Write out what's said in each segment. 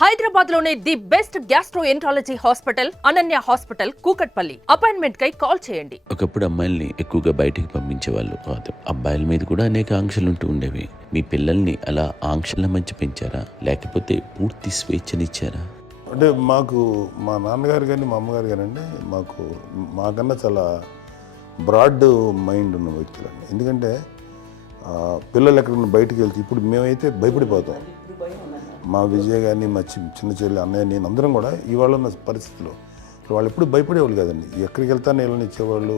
హైదరాబాద్ లోనే the best gastroenterology hospital Ananya hospital Kukatpally. Appointment కై call చేయండి. ఒకప్పుడు అమ్మాయిల్ని ఎక్కువగా బయటికి పంపించేవాళ్ళు కాదు. అబ్బాయిల మీద కూడా అనేక ఆంక్షలు ఉంటూ ఉండేవి. మీ పిల్లల్ని అలా ఆంక్షల మధ్య పెంచారా, లేకపోతే పూర్తి స్వేచ్ఛనిచ్చారా? అంటే మాకు మా నాన్నగారు కానీ మా అమ్మగారు కానండి మాకన్నా చాలా బ్రాడ్ మైండ్ ఉన్న వ్యక్తులండి. ఎందుకంటే పిల్లలు ఎక్కడికైనా బయటికి వెళ్తే ఇప్పుడు మేమైతే భయపడిపోతాం. మా విజయ్ కానీ మా చిన్న చెల్లి అన్నయ్య నేను అందరం కూడా ఇవాళ ఉన్న పరిస్థితిలో వాళ్ళు ఎప్పుడు భయపడేవాళ్ళు కాదండి. ఎక్కడికి వెళ్తాను వెళ్ళని ఇచ్చేవాళ్ళు,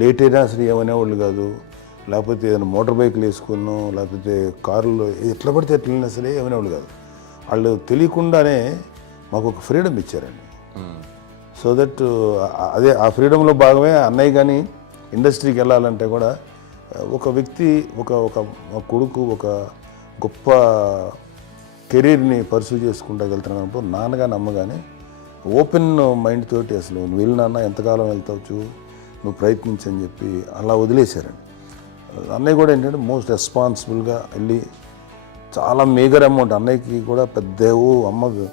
లేట్ అయినా సరే ఏమనేవాళ్ళు కాదు. లేకపోతే ఏదైనా మోటార్ బైక్లు వేసుకున్నాం, లేకపోతే కారులో ఎట్లా పడితే ఎట్లా వెళ్ళినా సరే ఏమనేవాళ్ళు కాదు. వాళ్ళు తెలియకుండానే మాకు ఒక ఫ్రీడమ్ ఇచ్చారండి. సో దట్ అదే ఆ ఫ్రీడంలో భాగమే అన్నయ్య కానీ ఇండస్ట్రీకి వెళ్ళాలంటే కూడా ఒక వ్యక్తి ఒక కొడుకు ఒక గొప్ప కెరీర్ని పర్సూ చేసుకుంటూ వెళ్తున్నాను. నాన్నగాని అమ్మగానే ఓపెన్ మైండ్ తోటి అసలు నువ్వు వెళ్ళినా ఎంతకాలం వెళ్తావచ్చు, నువ్వు ప్రయత్నించని చెప్పి అలా వదిలేశారండి. అన్నయ్య కూడా ఏంటంటే మోస్ట్ రెస్పాన్సిబుల్గా వెళ్ళి చాలా మేజర్ అమౌంట్ అన్నయ్యకి కూడా పెద్ద అమ్మకు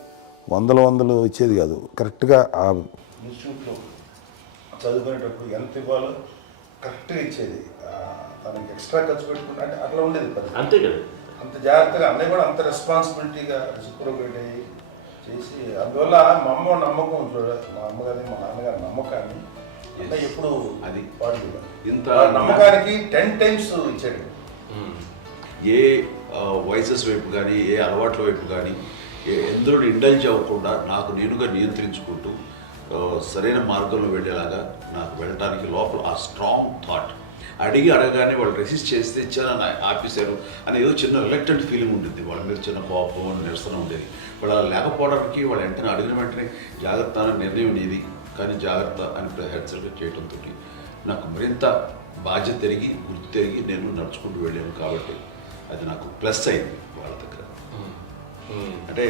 వందలు ఇచ్చేది కాదు. కరెక్ట్గా ఆ ఇన్స్టిట్యూట్లో చదువుకునేటప్పుడు ఎంత ఇవ్వాలో కరెక్ట్గా ఇచ్చేది. తనకి ఎక్స్ట్రా ఖర్చు పెట్టుకుంటే అంటే అట్లా ఉండేది పరిస్థితి. అంతే కదా, అంత జాగ్రత్తగా అన్నయ్య కూడా అంత రెస్పాన్సిబిలిటీగా రెసిప్రోకేట్ అయ్యి చేసి అందువల్ల మా అమ్మ నమ్మకం మా అమ్మగారి మా నాన్నగారి నమ్మకాన్ని అంటే ఎప్పుడు అది పాడు ఇంత నమ్మకానికి 10 times ఇచ్చాడు. ఏ వయసెస్ వైపు కానీ ఏ అలవాట్ల వైపు కానీ ఎందులో ఇండల్జ్ అవ్వకుండా నాకు నేనుగా నియంత్రించుకుంటూ సరైన మార్గంలో వెళ్ళేలాగా నాకు వెళ్ళడానికి లోపల ఆ స్ట్రాంగ్ థాట్ అడగగానే వాళ్ళు రెసిస్ట్ చేస్తే ఇచ్చారని ఆపేశారు అని ఏదో చిన్న రిలక్టెంట్ ఫీలింగ్ ఉంటుంది. వాళ్ళ మీద చిన్న కోపం నిరసన ఉండేది. వాళ్ళు అలా లేకపోవడానికి వాళ్ళు వెంటనే అడిగిన వెంటనే జాగ్రత్త అనే నిర్ణయం నీది కానీ జాగ్రత్త అని హెచ్చరిక చేయడంతో నాకు మరింత బాధ్యత తిరిగి గుర్తు తిరిగి నేను నడుచుకుంటూ వెళ్ళాను. కాబట్టి అది నాకు ప్లస్ అయింది వాళ్ళ దగ్గర. అంటే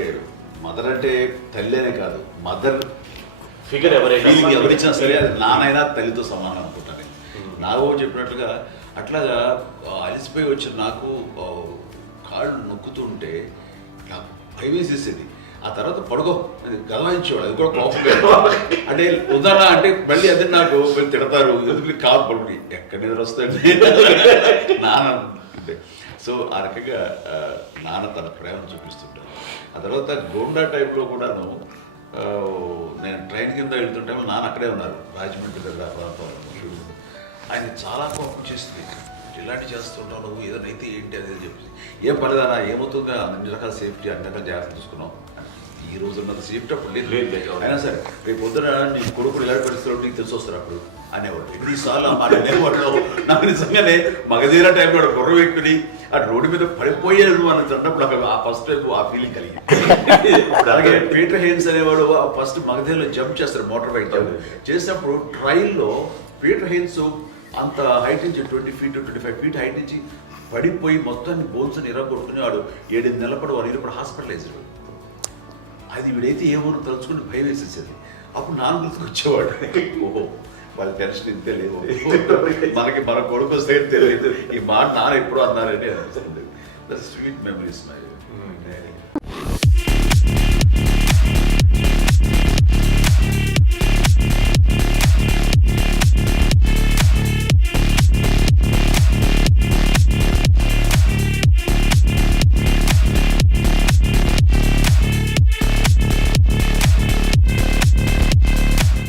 మదర్ అంటే తల్లి అనే కాదు, మదర్ ఫిగర్ ఎవరిచ్చినా సరే అది నానైనా తల్లితో సమానం అనుకుంటాను. నాగో చెప్పినట్లుగా అట్లాగా అలిసిపోయి వచ్చిన నాకు కాళ్ళు నొక్కుతుంటే నాకు భయం వేసేసేది. ఆ తర్వాత పడుకో గమనించేవాడు, అది కూడా కోపం. అంటే ఉదాహరణ అంటే మళ్ళీ అదే నాకు తిడతారు, ఎందుకు కాదు పడుకుని ఎక్కడ నిద్ర వస్తాయండి నాన్న అంటే. సో ఆ రకంగా నాన్న తన ప్రేమను చూపిస్తుంటాను. ఆ తర్వాత గోండా టైప్లో కూడాను నేను ట్రైన్ కింద వెళ్తుంటే నాన్న అక్కడే ఉన్నారు, రాజమండ్రి దగ్గర ప్రాంతంలో. ఆయన చాలా కోపం చేస్తుంది, ఇలాంటి చేస్తుంటావు నువ్వు, ఏదైనా అయితే ఏంటి అది చెప్పి. ఏం పర్లేదన్నా ఏమవుతుందో అన్ని రకాల సేఫ్టీ అన్ని రకాల జాగ్రత్త తీసుకున్నాం. ఈ రోజు ఉన్నంత సేఫ్టీ అప్పుడు లేదు. అయినా సరే రేపు పొద్దున నీ కొడుకులు ఇలాంటి పరిస్థితుల్లో నీకు తెలిసి వస్తారు అప్పుడు అనేవాడు. ఎన్నిసార్లు అనేవాళ్ళు నాకు నిజంగానే మగధీర టైంలో గుర్ర వ్యక్తిని ఆ రోడ్డు మీద పడిపోయాడు అని అన్నప్పుడు నాకు ఆ ఫస్ట్ టైం ఆ ఫీలింగ్ కలిగింది. అలాగే పీటర్ హెయిన్స్ అనేవాడు ఫస్ట్ మగధీరలో జంప్ చేస్తారు మోటార్ బైక్ జంప్ చేసినప్పుడు ట్రైల్లో పీటర్ హెయిన్స్ అంత హైట్ నుంచి 20 feet 25 feet హైట్ నుంచి పడిపోయి మొత్తాన్ని బోన్స్ ఇరగొట్టుకుని వాడు 7 నెలల పాటు 1 year పాటు హాస్పిటలైజ్డ్. అది వీడైతే ఏమో తలుచుకుని భయం వేసేసేది. అప్పుడు నాన్న గుర్తుకు వచ్చేవాడు, ఓహో వాళ్ళ టెన్షన్ ఇంత తెలియదు, మనకి మన కొడుకు వస్తే తెలియదు, ఈ మాట నాన్న ఎప్పుడో అన్నారని అనిపిస్తుంది. That's sweet memories my.